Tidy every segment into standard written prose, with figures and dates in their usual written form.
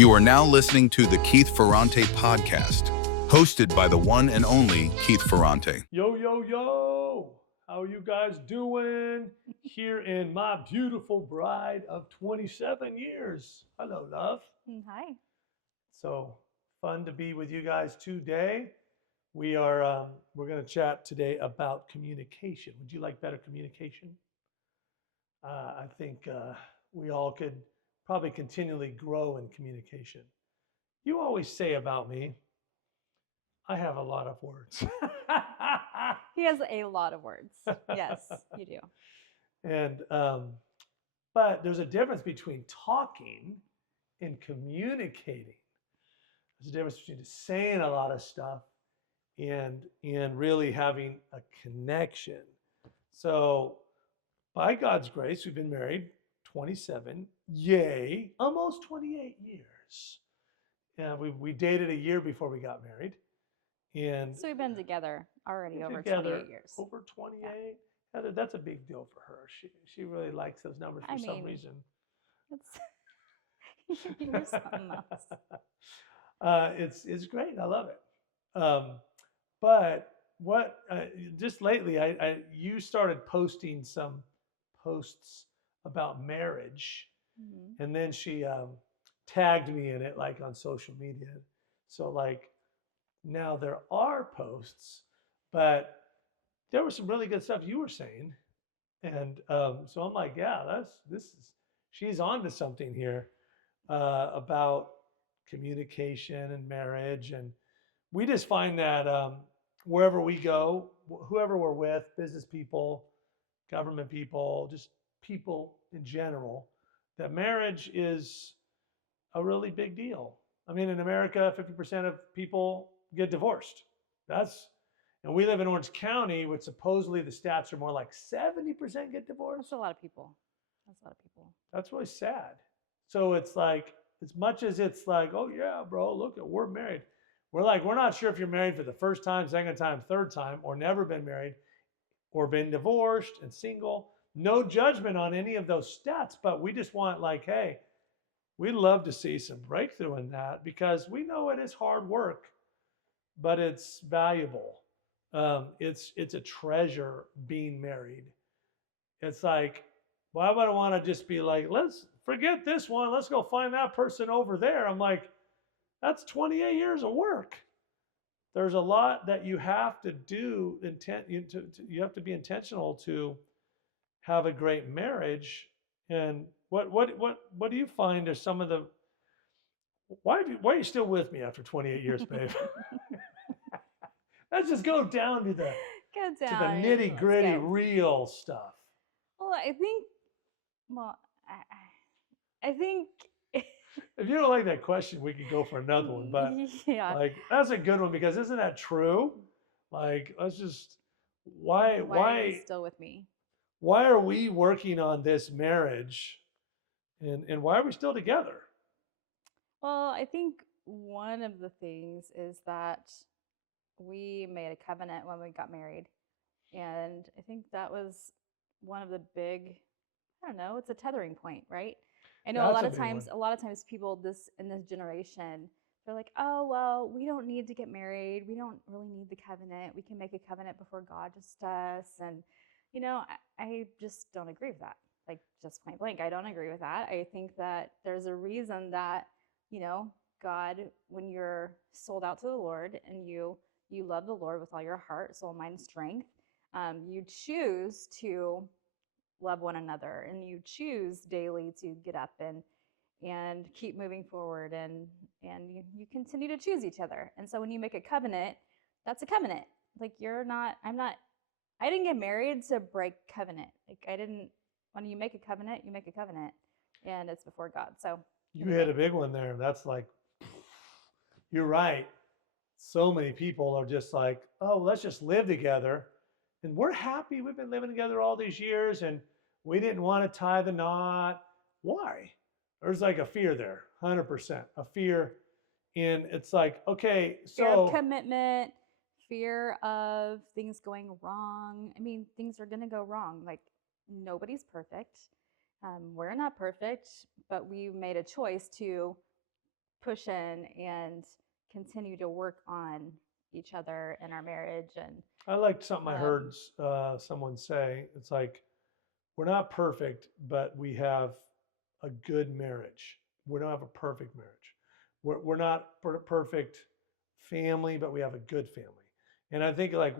You are now listening to the Keith Ferrante podcast, hosted by the one and only Keith Ferrante. Yo, yo, yo. How are you guys doing here in my beautiful bride of 27 years? Hello, love. Hi. So fun to be with you guys today. We're going to chat today about communication. Would you like better communication? I think we all could probably continually grow in communication. You always say about me, I have a lot of words. He has a lot of words. Yes, you do. And but there's a difference between talking and communicating. There's a difference between just saying a lot of stuff and really having a connection. So by God's grace, we've been married 27, yay, almost 28 years. Yeah, we dated a year before we got married. And So we've been together already over together 28 years. Over 28. Heather, that's a big deal for her. She really likes those numbers for some reason. You're something else. It's great. I love it. But what just lately, you started posting some posts about marriage, and then she tagged me in it, like on social media. So like now there are posts, but there was some really good stuff you were saying, and so I'm like, yeah, she's on to something here about communication and marriage, and we just find that wherever we go, whoever we're with, business people, government people, just people in general, that marriage is a really big deal. I mean, in America, 50% of people get divorced. And we live in Orange County, which supposedly the stats are more like 70% get divorced. That's a lot of people. That's really sad. So it's like, as much as it's like, oh yeah, bro, look, we're married. We're not sure if you're married for the first time, second time, third time, or never been married, or been divorced and single. No judgment on any of those stats, but we just want like, hey, we'd love to see some breakthrough in that, because we know it is hard work, but it's valuable. It's a treasure being married. It's like, why would I want to just be like, let's forget this one, let's go find that person over there? I'm like, that's 28 years of work. There's a lot that you have to do. You have to be intentional to have a great marriage. And what do you find are some of the why are you still with me after 28 years, babe? Let's just go down to the nitty gritty real stuff. Well, I think if you don't like that question, we could go for another one. But yeah, like, that's a good one, because isn't that true? Like, let's just why are you still with me? Why are we working on this marriage, and why are we still together? Well, I think one of the things is that we made a covenant when we got married, and I think that was one of the big, I don't know, it's a tethering point, right? I know a lot of times people in this generation, they're like, oh, well, we don't need to get married. We don't really need the covenant. We can make a covenant before God just us. And, I just don't agree with that. Like, just point blank, I don't agree with that. I think that there's a reason that, God, when you're sold out to the Lord and you love the Lord with all your heart, soul, mind, strength, you choose to love one another, and you choose daily to get up and keep moving forward, and you continue to choose each other. And so when you make a covenant, that's a covenant. Like, I didn't get married to break covenant. When you make a covenant, you make a covenant, and it's before God. So you hit a big one there. That's like, you're right. So many people are just like, oh, let's just live together. And we're happy. We've been living together all these years, and we didn't want to tie the knot. Why? There's like a fear there, 100%. A fear. And it's like, okay, so. Fear of commitment, fear of things going wrong. I mean, things are going to go wrong. Like, nobody's perfect. We're not perfect, but we made a choice to push in and continue to work on each other in our marriage. And I liked something I um, heard someone say. It's like, we're not perfect, but we have a good marriage. We don't have a perfect marriage. We're not perfect family, but we have a good family. And I think like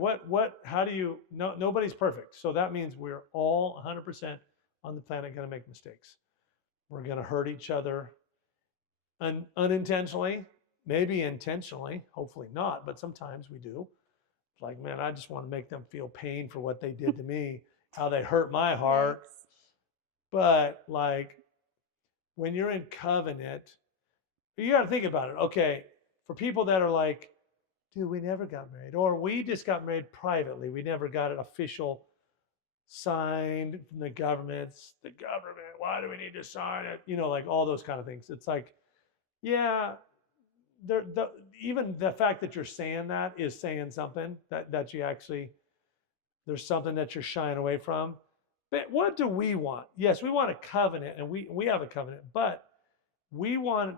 how do you, no, nobody's perfect. So that means we're all 100% on the planet going to make mistakes. We're going to hurt each other unintentionally, maybe intentionally, hopefully not, but sometimes we do. Like, man, I just want to make them feel pain for what they did to me, how they hurt my heart. Thanks. But like when you're in covenant, you got to think about it. Okay, for people that are like, dude, we never got married, or we just got married privately. We never got an official signed from the government. The government, why do we need to sign it? You know, like all those kind of things. It's like, yeah, even the fact that you're saying that is saying something that you actually, there's something that you're shying away from. But what do we want? Yes, we want a covenant, and we have a covenant, but we wanted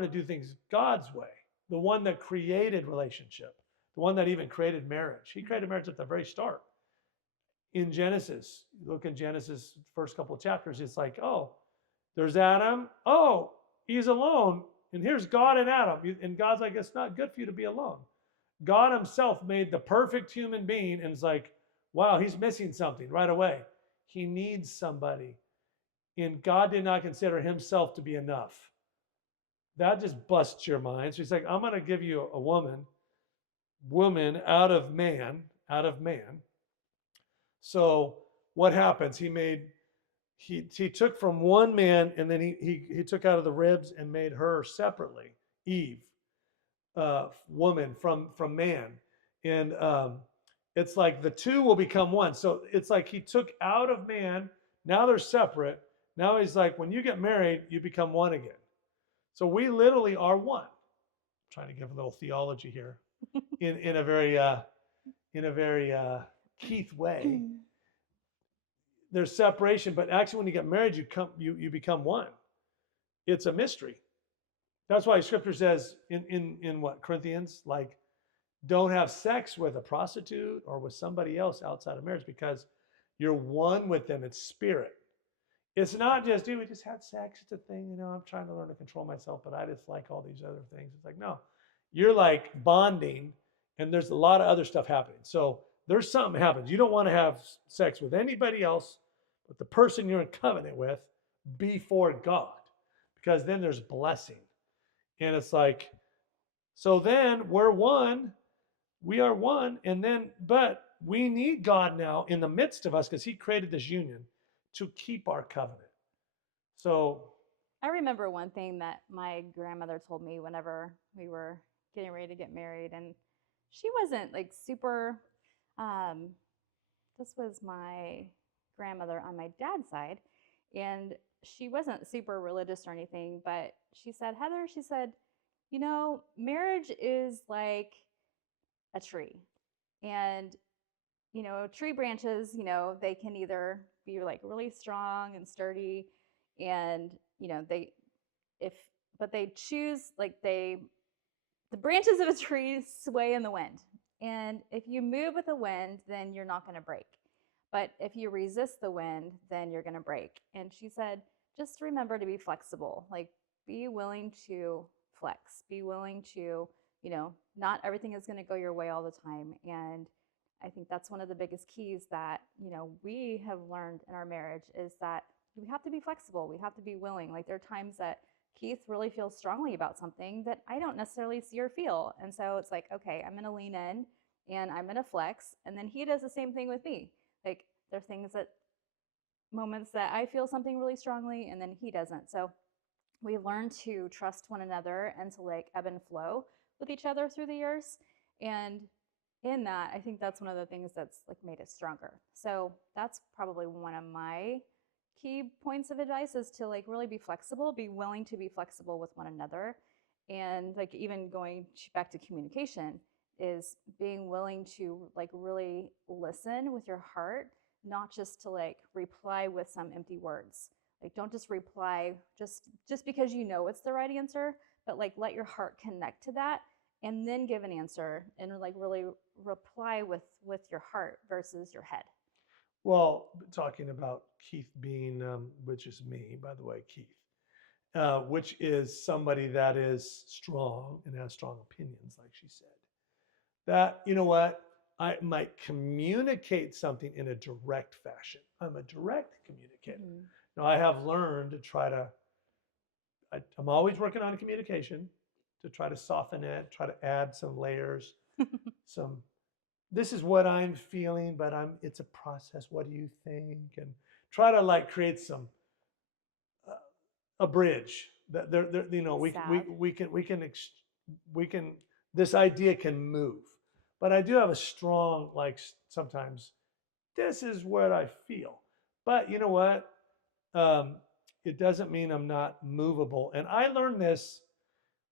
to do things God's way, the one that created relationship, the one that even created marriage. He created marriage at the very start. In Genesis, look in Genesis, first couple of chapters, it's like, oh, there's Adam. Oh, he's alone. And here's God and Adam. And God's like, it's not good for you to be alone. God himself made the perfect human being, and it's like, wow, he's missing something right away. He needs somebody. And God did not consider himself to be enough. That just busts your mind. So he's like, I'm going to give you a woman out of man. So what happens? He took from one man, and then he took out of the ribs and made her separately, Eve, woman from man. And it's like the two will become one. So it's like he took out of man. Now they're separate. Now he's like, when you get married, you become one again. So we literally are one. I'm trying to give a little theology here in a very Keith way. There's separation, but actually when you get married, you become one. It's a mystery. That's why scripture says in what, Corinthians, like, don't have sex with a prostitute or with somebody else outside of marriage, because you're one with them. It's spirit. It's not just, dude, we just had sex. It's a thing, I'm trying to learn to control myself, but I just like all these other things. It's like, no, you're like bonding, and there's a lot of other stuff happening. So there's something happens. You don't want to have sex with anybody else but the person you're in covenant with before God, because then there's blessing. And it's like, so then we're one. We are one. And then, but we need God now in the midst of us, because he created this union to keep our covenant. So I remember one thing that my grandmother told me whenever we were getting ready to get married, and she wasn't like super. This was my grandmother on my dad's side, and she wasn't super religious or anything, but she said, Heather, she said, marriage is like a tree. And, tree branches, they can either be like really strong and sturdy, and, they choose, like, the branches of a tree sway in the wind. And if you move with the wind, then you're not going to break. But if you resist the wind, then you're going to break. And she said, just remember to be flexible. Like, be willing to flex. Be willing to, not everything is going to go your way all the time. And I think that's one of the biggest keys that, we have learned in our marriage, is that we have to be flexible. We have to be willing. Like, there are times that Keith really feels strongly about something that I don't necessarily see or feel. And so it's like, okay, I'm going to lean in and I'm going to flex. And then he does the same thing with me. Like, there are moments that I feel something really strongly and then he doesn't. So we learn to trust one another and to like ebb and flow with each other through the years. And in that, I think that's one of the things that's like made us stronger. So that's probably one of my key points of advice, is to like really be flexible, be willing to be flexible with one another. And like, even going back to communication, is being willing to like really listen with your heart, not just to like reply with some empty words. Like, don't just reply just because it's the right answer, but like let your heart connect to that and then give an answer and like really reply with your heart versus your head. Well, talking about Keith being, which is me, by the way, Keith, which is somebody that is strong and has strong opinions, like she said. That, you know what? I might communicate something in a direct fashion. I'm a direct communicator. Mhm. Now, I have learned to try to, I'm always working on communication to try to soften it, try to add some layers, some, this is what I'm feeling, but it's a process. What do you think? And try to like create some, a bridge that there, you know, Salve. we can, this idea can move. But I do have a strong, like sometimes, this is what I feel. But you know what? Um, it doesn't mean I'm not movable. And I learned this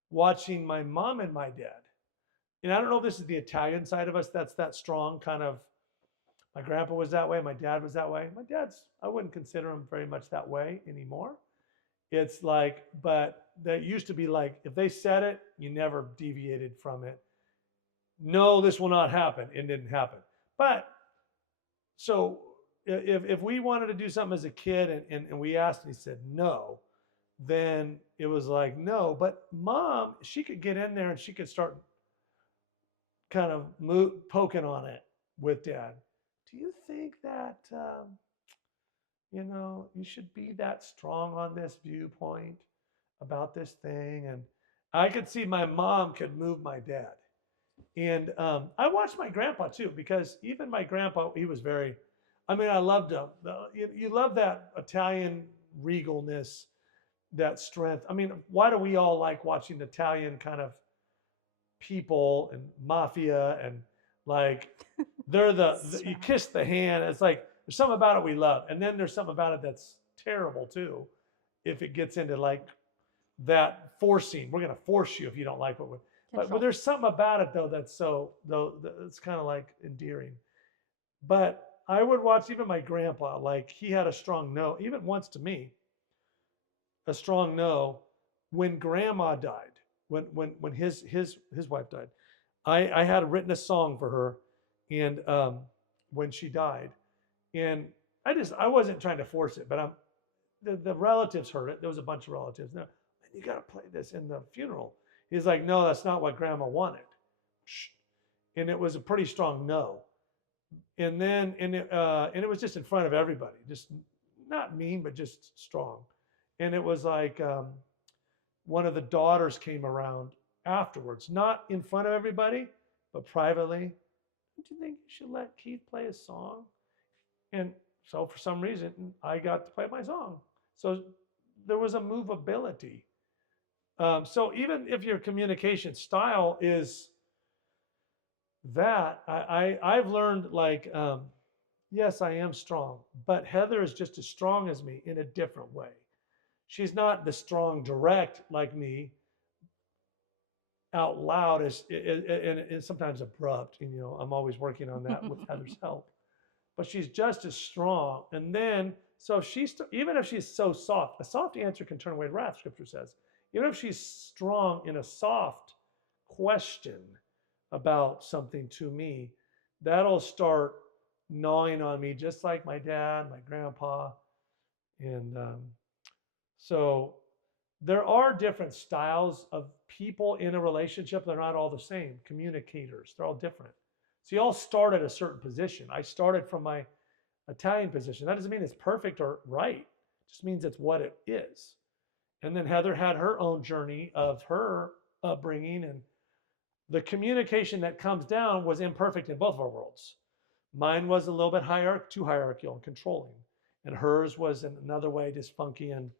watching my mom and my dad. And I don't know if this is the Italian side of us that's that strong kind of. My grandpa was that way. My dad was that way. My dad's, I wouldn't consider him very much that way anymore. It's like, but that used to be like, if they said it, you never deviated from it. No, this will not happen. It didn't happen. But so if we wanted to do something as a kid and we asked and he said no, then it was like, no. But mom, she could get in there and she could start kind of poking on it with dad. Do you think that, you know, you should be that strong on this viewpoint about this thing? And I could see my mom could move my dad. And I watched my grandpa too, because even my grandpa, he was very, I mean, I loved him. You love that Italian regalness, that strength. I mean, why do we all like watching Italian kind of people and mafia and like they're you kiss the hand. It's like there's something about it we love, and then there's something about it that's terrible too, if it gets into like that forcing. We're gonna force you if you don't like what we. But there's something about it though that's so though it's kind of like endearing. But I would watch even my grandpa, like he had a strong no, even once to me, a strong no when grandma died, when his wife died. I had written a song for her, and when she died, and I wasn't trying to force it, but the relatives heard it. There was a bunch of relatives. No, you got to play this in the funeral. He's like, no, that's not what grandma wanted. And it was a pretty strong no. And then and it was just in front of everybody, just not mean, but just strong. And it was like one of the daughters came around afterwards, not in front of everybody, but privately. Don't you think you should let Keith play his song? And so for some reason, I got to play my song. So there was a movability. So even if your communication style is that, I've learned like, yes, I am strong, but Heather is just as strong as me in a different way. She's not the strong direct like me, out loud as and sometimes abrupt. And, you know, I'm always working on that with Heather's help. But she's just as strong. And then, so if even if she's so soft, a soft answer can turn away wrath, Scripture says. Even if she's strong in a soft question about something to me, that'll start gnawing on me, just like my dad, my grandpa. And so there are different styles of people in a relationship. They're not all the same. Communicators, they're all different. So you all start at a certain position. I started from my Italian position. That doesn't mean it's perfect or right. It just means it's what it is. And then Heather had her own journey of her upbringing, and the communication that comes down was imperfect in both of our worlds. Mine was a little bit too hierarchical and controlling, and hers was in another way just funky and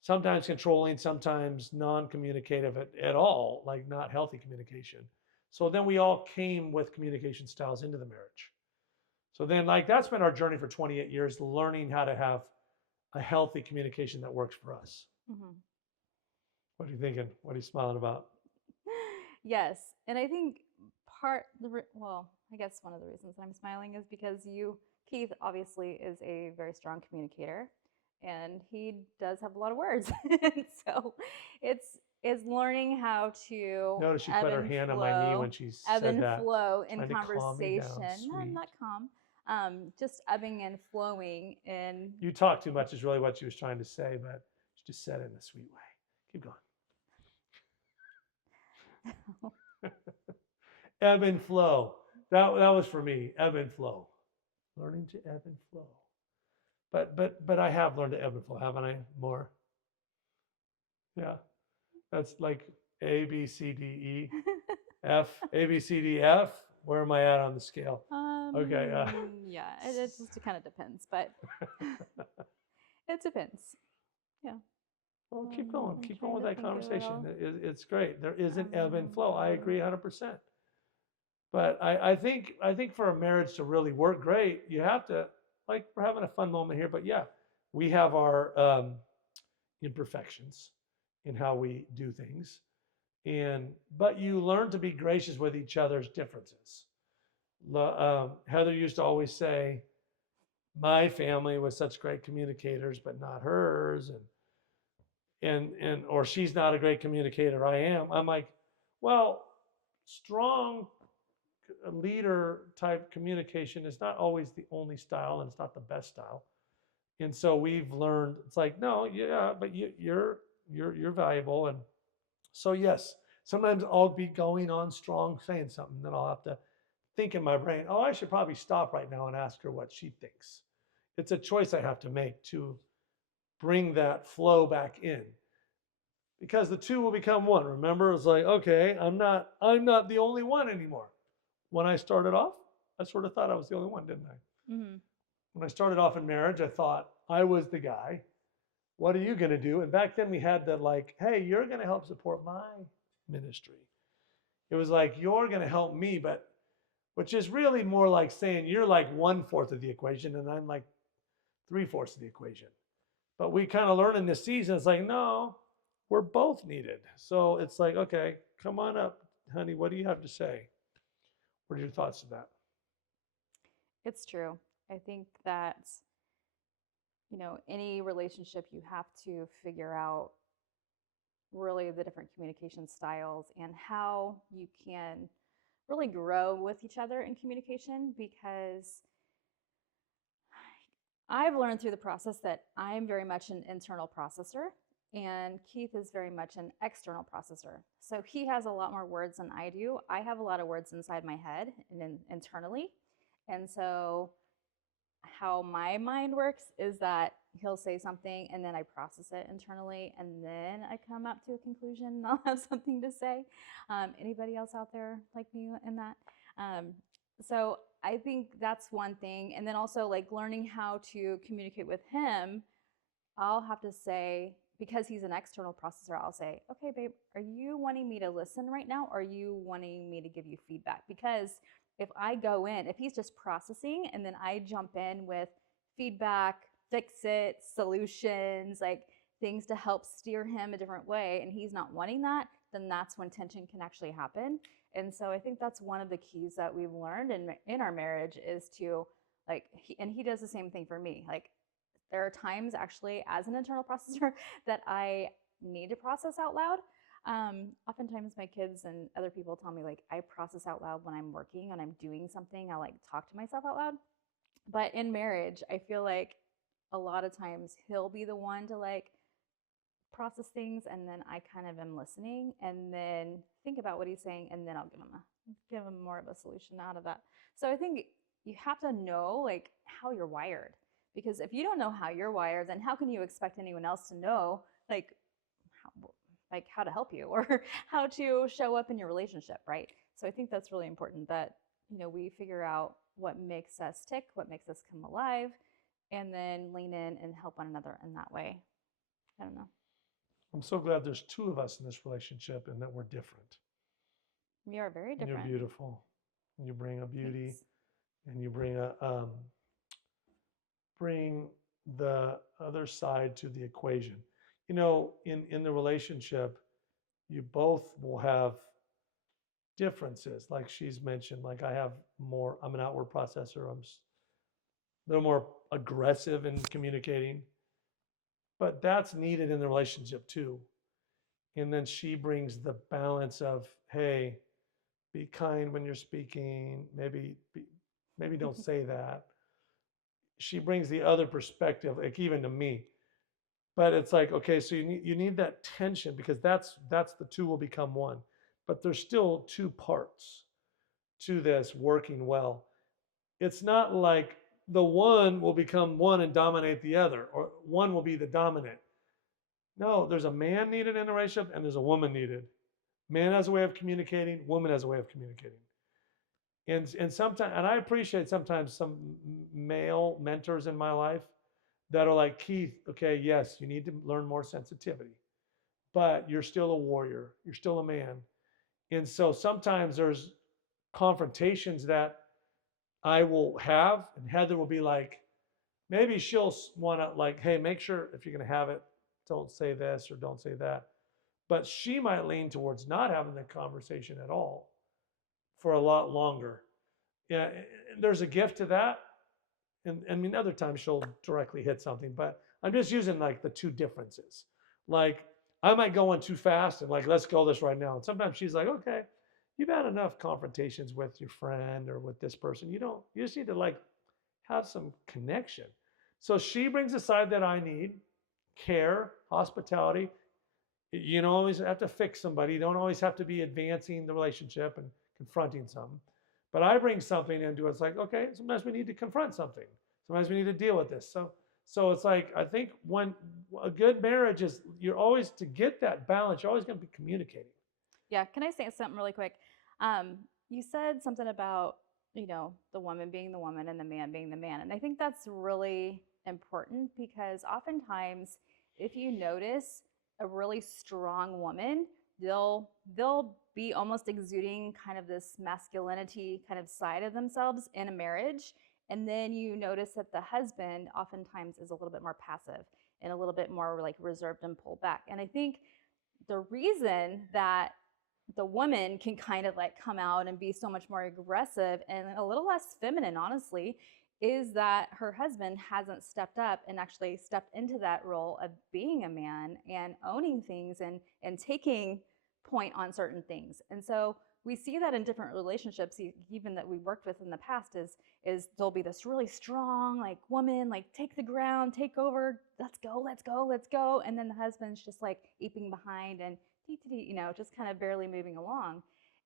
sometimes controlling, sometimes non-communicative at all, like not healthy communication. So then we all came with communication styles into the marriage. So then like that's been our journey for 28 years, learning how to have a healthy communication that works for us. Mm-hmm. What are you thinking? What are you smiling about? Yes. And I think well, I guess one of the reasons I'm smiling is because Keith, obviously is a very strong communicator, and he does have a lot of words. So is learning how to Notice she ebb put her and hand on my knee flow, when she ebb said and that, flow in trying to calm me down. conversation. No, I'm Sweet. not calm. Just ebbing and flowing in. You talk too much is really what she was trying to say, but she just said it in a sweet way. Keep going. Ebb and flow. That was for me. Ebb and flow. Learning to ebb and flow. But I have learned to ebb and flow, haven't I? More. Yeah. That's like A, B, C, D, E, F, A, B, C, D, F. Where am I at on the scale? Okay. Yeah, it just kind of depends, but it depends. Yeah. Well, keep going. I'm Keep trying going with to that think of it conversation. all. It's great. There is an ebb and flow. I agree 100%. But I think for a marriage to really work great, you have to, like, we're having a fun moment here, but yeah, we have our imperfections in how we do things, but you learn to be gracious with each other's differences. Heather used to always say, "My family was such great communicators, but not hers," and or she's not a great communicator. I am. I'm like, well, strong leader type communication is not always the only style, and it's not the best style. And so we've learned it's like, no, yeah, but you're valuable. And so yes, sometimes I'll be going on strong saying something, then I'll have to think in my brain, oh, I should probably stop right now and ask her what she thinks. It's a choice I have to make to bring that flow back in, because the two will become one. Remember, it's like, okay, I'm not the only one anymore. When I started off, I sort of thought I was the only one, didn't I? Mm-hmm. When I started off in marriage, I thought I was the guy. What are you going to do? And back then we had that, like, hey, you're going to help support my ministry. It was like, you're going to help me, but which is really more like saying you're like 1/4 of the equation and I'm like 3/4 of the equation. But we kind of learn in this season, it's like, no, we're both needed. So it's like, okay, come on up, honey. What do you have to say? What are your thoughts of that? It's true. I think that, any relationship you have to figure out really the different communication styles and how you can really grow with each other in communication, because I've learned through the process that I'm very much an internal processor and Keith is very much an external processor. So he has a lot more words than I do. I have a lot of words inside my head and internally. And so how my mind works is that he'll say something and then I process it internally and then I come up to a conclusion and I'll have something to say. Anybody else out there like me in that? So I think that's one thing. And then also like learning how to communicate with him, I'll have to say, because he's an external processor, I'll say, okay, babe, are you wanting me to listen right now? Or are you wanting me to give you feedback? Because if I go in, if he's just processing and then I jump in with feedback, fix it, solutions, like things to help steer him a different way, and he's not wanting that, then that's when tension can actually happen. And so I think that's one of the keys that we've learned in our marriage is to like, and he does the same thing for me. Like there are times actually as an internal processor that I need to process out loud. Oftentimes my kids and other people tell me like I process out loud when I'm working and I'm doing something. I like talk to myself out loud. But in marriage, I feel like a lot of times he'll be the one to like process things and then I kind of am listening and then think about what he's saying and then I'll give him more of a solution out of that. So I think you have to know like how you're wired, because if you don't know how you're wired, then how can you expect anyone else to know how to help you or how to show up in your relationship, right? So I think that's really important that we figure out what makes us tick, what makes us come alive, and then lean in and help one another in that way. I don't know. I'm so glad there's two of us in this relationship and that we're different. We are very And different. you're beautiful. And you bring a beauty. Thanks. And you bring bring the other side to the equation. In the relationship, you both will have differences. Like she's mentioned, like I'm an outward processor. I'm a little more aggressive in communicating, but that's needed in the relationship too. And then she brings the balance of, hey, be kind when you're speaking. Maybe don't say that. She brings the other perspective, like even to me. But it's like, okay, so you need that tension, because that's the two will become one. But there's still two parts to this working well. It's not like the one will become one and dominate the other, or one will be the dominant. No, there's a man needed in a relationship and there's a woman needed. Man has a way of communicating, woman has a way of communicating. And sometimes, and I appreciate sometimes some male mentors in my life that are like, Keith, okay, yes, you need to learn more sensitivity, but you're still a warrior, you're still a man. And so sometimes there's confrontations that I will have, and Heather will be like, maybe she'll want to like, hey, make sure if you're going to have it, don't say this or don't say that. But she might lean towards not having the conversation at all for a lot longer. Yeah, there's a gift to that. And I mean, other times she'll directly hit something, but I'm just using like the two differences. Like I might go in too fast and like, let's go this right now. And sometimes she's like, okay, you've had enough confrontations with your friend or with this person. You just need to like have some connection. So she brings the side that I need: care, hospitality. You don't always have to fix somebody. You don't always have to be advancing the relationship and confronting something. But I bring something into it. It's like, okay, sometimes we need to confront something. Sometimes we need to deal with this. So it's like, I think when a good marriage is, you're always, to get that balance, you're always going to be communicating. Yeah, can I say something really quick? You said something about, the woman being the woman and the man being the man. And I think that's really important, because oftentimes if you notice a really strong woman, they'll be almost exuding kind of this masculinity kind of side of themselves in a marriage. And then you notice that the husband oftentimes is a little bit more passive and a little bit more like reserved and pulled back. And I think the reason that the woman can kind of like come out and be so much more aggressive and a little less feminine, honestly, is that her husband hasn't stepped up and actually stepped into that role of being a man and owning things and taking point on certain things. And so we see that in different relationships, even that we worked with in the past, is there'll be this really strong like woman, like take the ground, take over, let's go, let's go, let's go. And then the husband's just like eeping behind and just kind of barely moving along.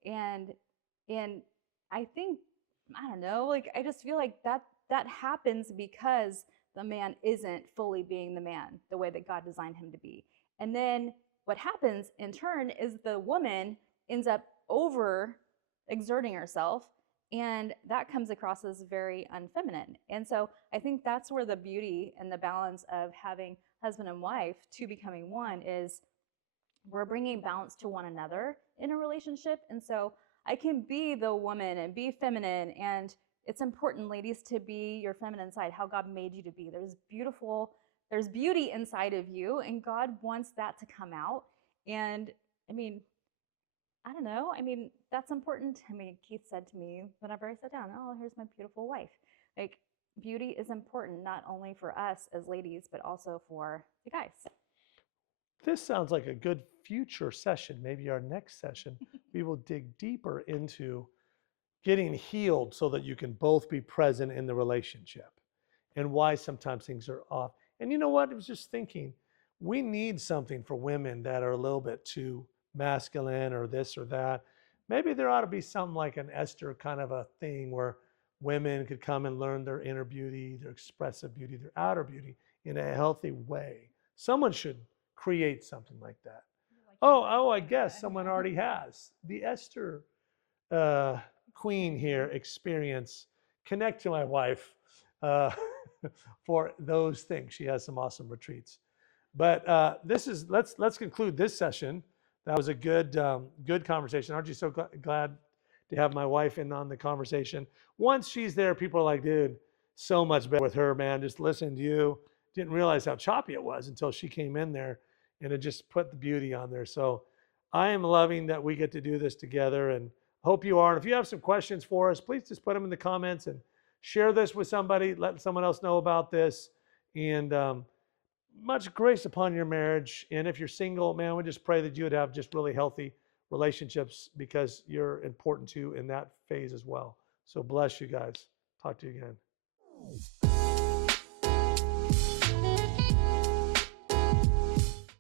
And I think, I don't know, like I just feel like that happens because the man isn't fully being the man the way that God designed him to be. And then what happens in turn is the woman ends up over exerting herself, and that comes across as very unfeminine. And so I think that's where the beauty and the balance of having husband and wife to becoming one is, we're bringing balance to one another in a relationship. And so I can be the woman and be feminine, and it's important, ladies, to be your feminine side, how God made you to be. There's beauty inside of you, and God wants that to come out. And I mean, I don't know. I mean, that's important. I mean, Keith said to me whenever I sat down, oh, here's my beautiful wife. Like, beauty is important, not only for us as ladies, but also for the guys. This sounds like a good future session. Maybe our next session, we will dig deeper into getting healed so that you can both be present in the relationship and why sometimes things are off. And you know what? I was just thinking, we need something for women that are a little bit too masculine or this or that. Maybe there ought to be something like an Esther kind of a thing where women could come and learn their inner beauty, their expressive beauty, their outer beauty in a healthy way. Someone should create something like that. I guess someone already has. The Esther queen here experience. Connect to my wife for those things. She has some awesome retreats. But let's conclude this session. That was a good conversation. Aren't you so glad to have my wife in on the conversation? Once she's there, people are like, dude, so much better with her, man. Just listen to you. Didn't realize how choppy it was until she came in there, and it just put the beauty on there. So I am loving that we get to do this together, and hope you are. And if you have some questions for us, please just put them in the comments and share this with somebody. Let someone else know about this. And much grace upon your marriage. And if you're single, man, we just pray that you would have just really healthy relationships, because you're important too in that phase as well. So bless you guys. Talk to you again.